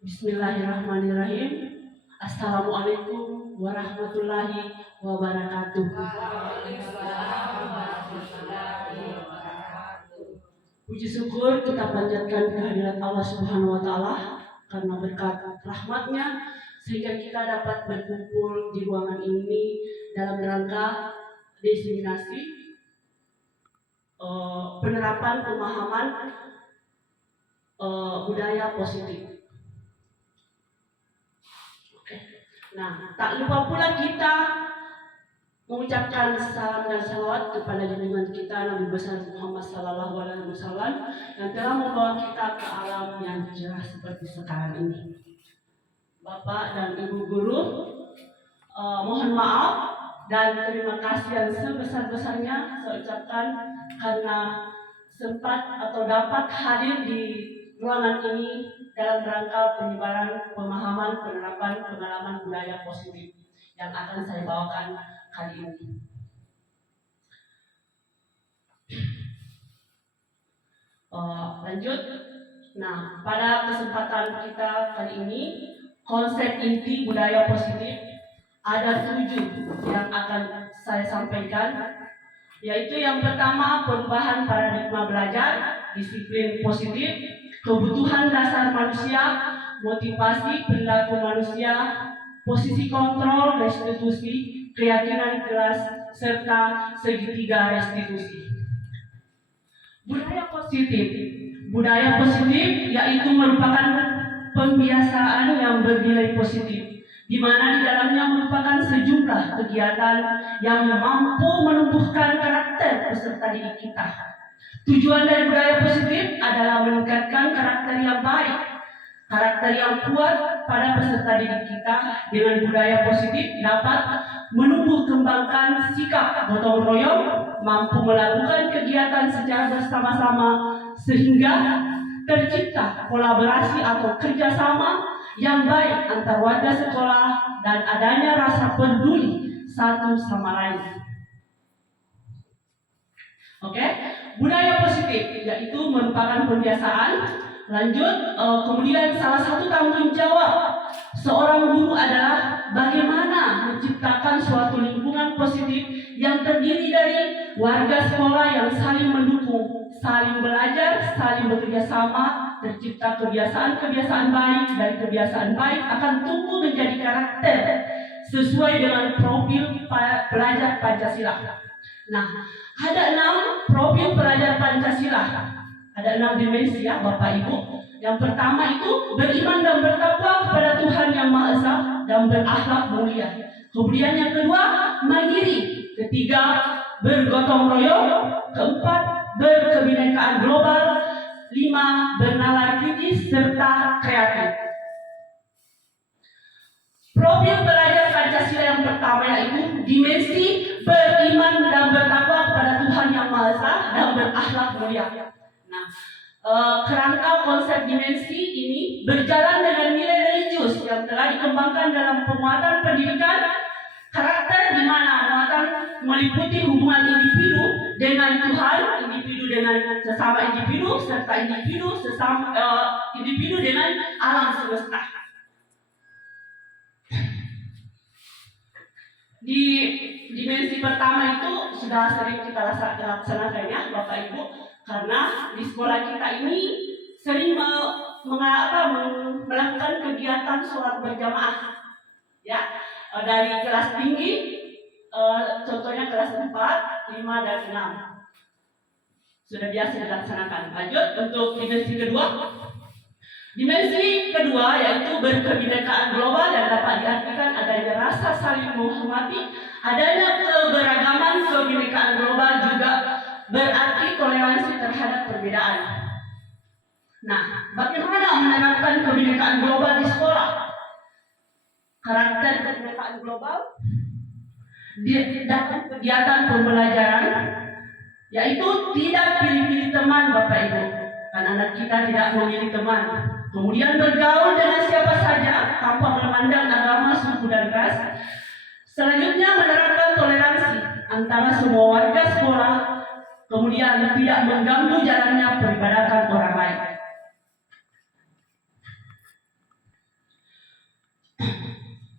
Bismillahirrahmanirrahim. Assalamualaikum warahmatullahi wabarakatuh. Puji syukur kita panjatkan kehadirat Allah Subhanahu wa Ta'ala karena berkat rahmatnya sehingga kita dapat berkumpul di ruangan ini dalam rangka diseminasi penerapan pemahaman budaya positif. Nah, tak lupa pula kita mengucapkan salam dan salawat kepada junjungan kita Nabi besar Muhammad Sallallahu Alaihi Wasallam yang telah membawa kita ke alam yang cerah seperti sekarang ini. Bapak dan Ibu guru, mohon maaf dan terima kasih yang sebesar-besarnya saya ucapkan karena sempat atau dapat hadir di ruangan ini dalam rangka penyebaran pemahaman penerapan pengalaman budaya positif yang akan saya bawakan kali ini. Lanjut. Nah, pada kesempatan kita kali ini konsep inti budaya positif ada 7 yang akan saya sampaikan, yaitu yang pertama perubahan paradigma belajar, disiplin positif, kebutuhan dasar manusia, motivasi perilaku manusia, posisi kontrol restitusi, keyakinan kelas, serta segitiga restitusi. Budaya positif yaitu merupakan pembiasaan yang bernilai positif, di mana di dalamnya merupakan sejumlah kegiatan yang mampu menumbuhkan karakter peserta didik kita. Tujuan dari budaya positif adalah meningkatkan karakter yang baik, karakter yang kuat pada peserta didik kita. Dengan budaya positif dapat menumbuh kembangkan sikap gotong royong, mampu melakukan kegiatan secara bersama-sama sehingga tercipta kolaborasi atau kerjasama yang baik antar warga sekolah dan adanya rasa peduli satu sama lain. Oke, budaya positif yaitu merupakan pembiasaan. Lanjut, kemudian salah satu tanggung jawab seorang guru adalah bagaimana menciptakan suatu lingkungan positif yang terdiri dari warga sekolah yang saling mendukung, saling belajar, saling bekerja sama, tercipta kebiasaan-kebiasaan baik, dan kebiasaan baik akan tumbuh menjadi karakter sesuai dengan profil pelajar Pancasila. Nah, ada 6 profil pelajar Pancasila. Ada 6 dimensi ya Bapak Ibu. Yang pertama itu beriman dan bertakwa kepada Tuhan Yang Maha Esa dan berakhlak mulia. Kemudian yang kedua, mandiri. Ketiga, bergotong royong. Keempat, berkebinekaan global. 5, bernalar kritis serta kreatif. Profil pelajar Pancasila yang pertama yaitu dimensi beriman dan bertakwa kepada Tuhan Yang Maha Esa dan berakhlak mulia. Nah, kerangka konsep dimensi ini berjalan dengan nilai religius yang telah dikembangkan dalam penguatan pendidikan karakter, di mana penguatan meliputi hubungan individu dengan Tuhan, individu dengan sesama individu, serta individu dengan alam semesta. Di dimensi pertama itu sudah sering kita laksanakan ya Bapak Ibu, karena di sekolah kita ini sering melakukan kegiatan sholat berjamaah ya, dari kelas tinggi, contohnya kelas 4, 5, dan 6 sudah biasa dilaksanakan. Lanjut untuk dimensi kedua. Dimensi kedua yaitu berkebinekaan global yang dapat diartikan adanya rasa saling menghormati, adanya keberagaman. Kebinekaan global juga berarti toleransi terhadap perbedaan. Nah, bagaimana menerapkan kebinekaan global di sekolah? Karakter kebinekaan global di dalam kegiatan pembelajaran yaitu tidak pilih-pilih teman Bapak Ibu. Kan anak kita tidak memilih teman. Kemudian bergaul dengan siapa saja tanpa memandang agama, suku, dan ras. Selanjutnya menerapkan toleransi antara semua warga sekolah. Kemudian tidak mengganggu jalannya peribadatan orang lain.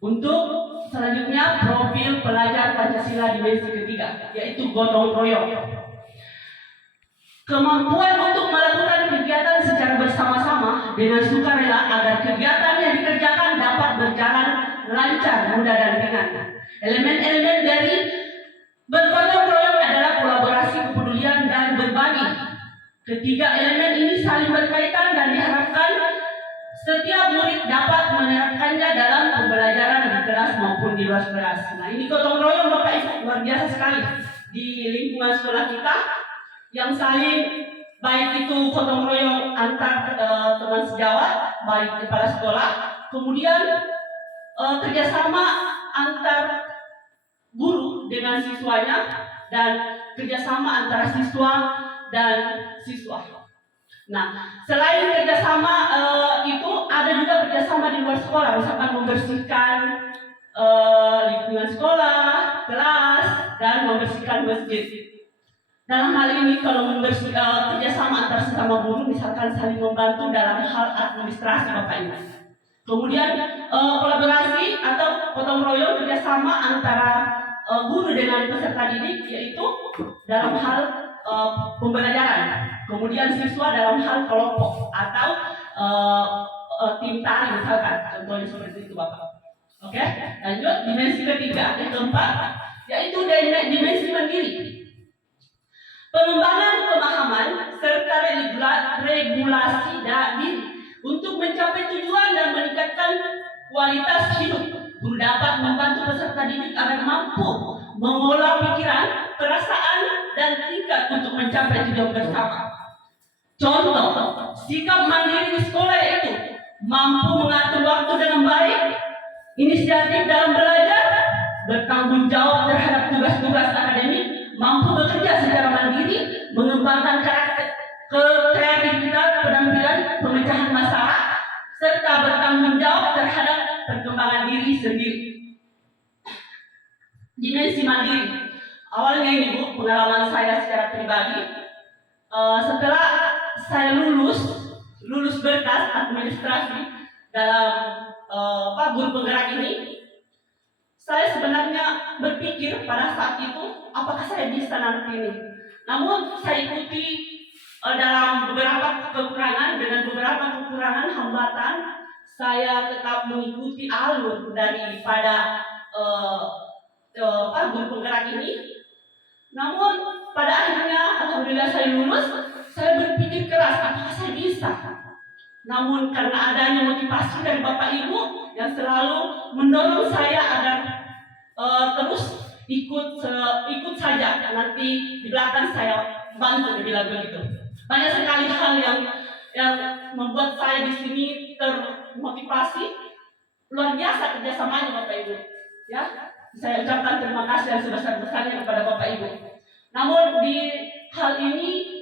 Untuk selanjutnya, profil pelajar Pancasila dimensi ketiga, yaitu gotong royong. Kemampuan untuk melakukan kegiatan secara bersama-sama dengan sukarela agar kegiatan yang dikerjakan dapat berjalan lancar, mudah dan ringan. Elemen-elemen dari bergotong royong adalah kolaborasi, kepedulian, dan berbagi. Ketiga elemen ini saling berkaitan dan diharapkan setiap murid dapat menerapkannya dalam pembelajaran di kelas maupun di luar kelas. Nah, ini gotong royong Bapak Ibu luar biasa sekali di lingkungan sekolah kita, yang saling baik itu gotong royong antar teman sejawat, baik kepala sekolah, kemudian kerjasama antar guru dengan siswanya, dan kerjasama antara siswa dan siswa. Nah, selain kerjasama itu ada juga kerjasama di luar sekolah, misalkan membersihkan lingkungan sekolah, kelas, dan membersihkan masjid. Dalam hal ini kalau kerjasama antar sesama guru, misalkan saling membantu dalam hal administrasi Bapak Ibu. Kemudian kolaborasi atau gotong royong kerjasama antara guru dengan peserta didik, yaitu dalam hal pembelajaran. Kemudian siswa dalam hal kelompok atau tim tari misalkan, contohnya seperti itu Bapak. Oke, lanjut dimensi ketiga, yang keempat, yaitu dimensi mandiri. Pengembangan pemahaman serta regulasi diri untuk mencapai tujuan dan meningkatkan kualitas hidup. Guru dapat membantu peserta didik agar mampu mengolah pikiran, perasaan, dan tingkat untuk mencapai tujuan bersama. Contoh, sikap mandiri di sekolah yaitu mampu mengatur waktu dengan baik, inisiatif dalam belajar, bertanggung jawab terhadap tugas-tugas akademik, mampu bekerja secara mandiri, mengembangkan kreativitas, penampilan, pemecahan masalah, serta bertanggung jawab terhadap perkembangan diri sendiri. Dimensi mandiri. Awalnya ini Bu, pengalaman saya secara pribadi. Setelah saya lulus berkas administrasi dalam guru penggerak ini, saya sebenarnya berpikir pada saat itu, apakah saya bisa nanti ini. Namun saya ikuti dalam beberapa kekurangan, dengan beberapa kekurangan hambatan, saya tetap mengikuti alur daripada guru penggerak ini. Namun pada akhirnya, alhamdulillah saya lulus. Saya berpikir keras, apakah saya bisa? Namun karena adanya motivasi dari Bapak Ibu yang selalu mendorong saya agar terus ikut saja, nanti di belakang saya bantu, dibilang begitu. Banyak sekali hal yang membuat saya di sini termotivasi. Luar biasa kerjasamanya Bapak Ibu. Ya, saya ucapkan terima kasih yang sebesar-besarnya kepada Bapak Ibu. Namun di hal ini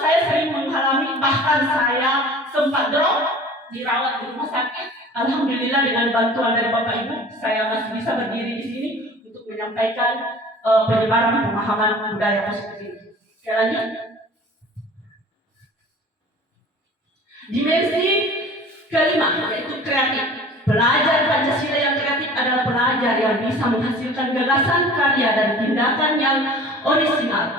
saya sering mengalami, bahkan saya sempat drop, dirawat di rumah sakit. Alhamdulillah dengan bantuan dari Bapak Ibu, saya masih bisa berdiri di sini untuk menyampaikan penyebaran pemahaman budaya positif ini. Oke, lanjut. Dimensi kelima, yaitu kreatif. Pelajar Pancasila yang kreatif adalah pelajar yang bisa menghasilkan gagasan, karya, dan tindakan yang original.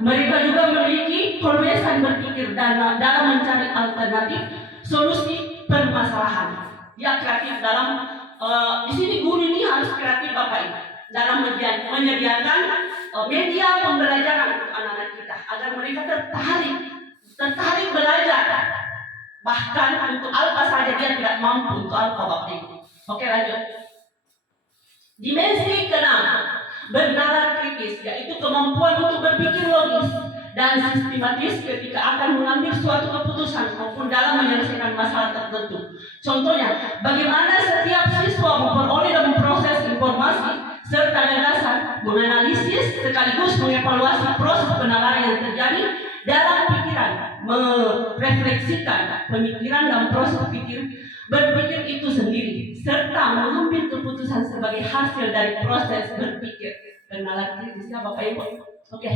Mereka juga memiliki keluasan berpikir dalam mencari alternatif solusi permasalahan. Dia kreatif dalam di sini guru ini harus kreatif Bapak Ibu dalam menyediakan media pembelajaran untuk anak-anak kita agar mereka tertarik belajar. Bahkan untuk alfa saja dia tidak mampu untuk alfa Bapak Ibu. Oke, lanjut. Dimensi keenam, bernalar kritis, yaitu kemampuan untuk berpikir logis dan sistematis ketika akan mengambil suatu keputusan maupun dalam menyelesaikan masalah tertentu. Contohnya, bagaimana setiap siswa memperoleh dan memproses informasi serta gagasan, menganalisis sekaligus mengevaluasi proses penalaran yang terjadi dalam pikiran, merefleksikan pemikiran dan proses berpikir itu sendiri, serta mengambil keputusan sebagai hasil dari proses berpikir. Bernalar kritis ya Bapak Ibu. Oke.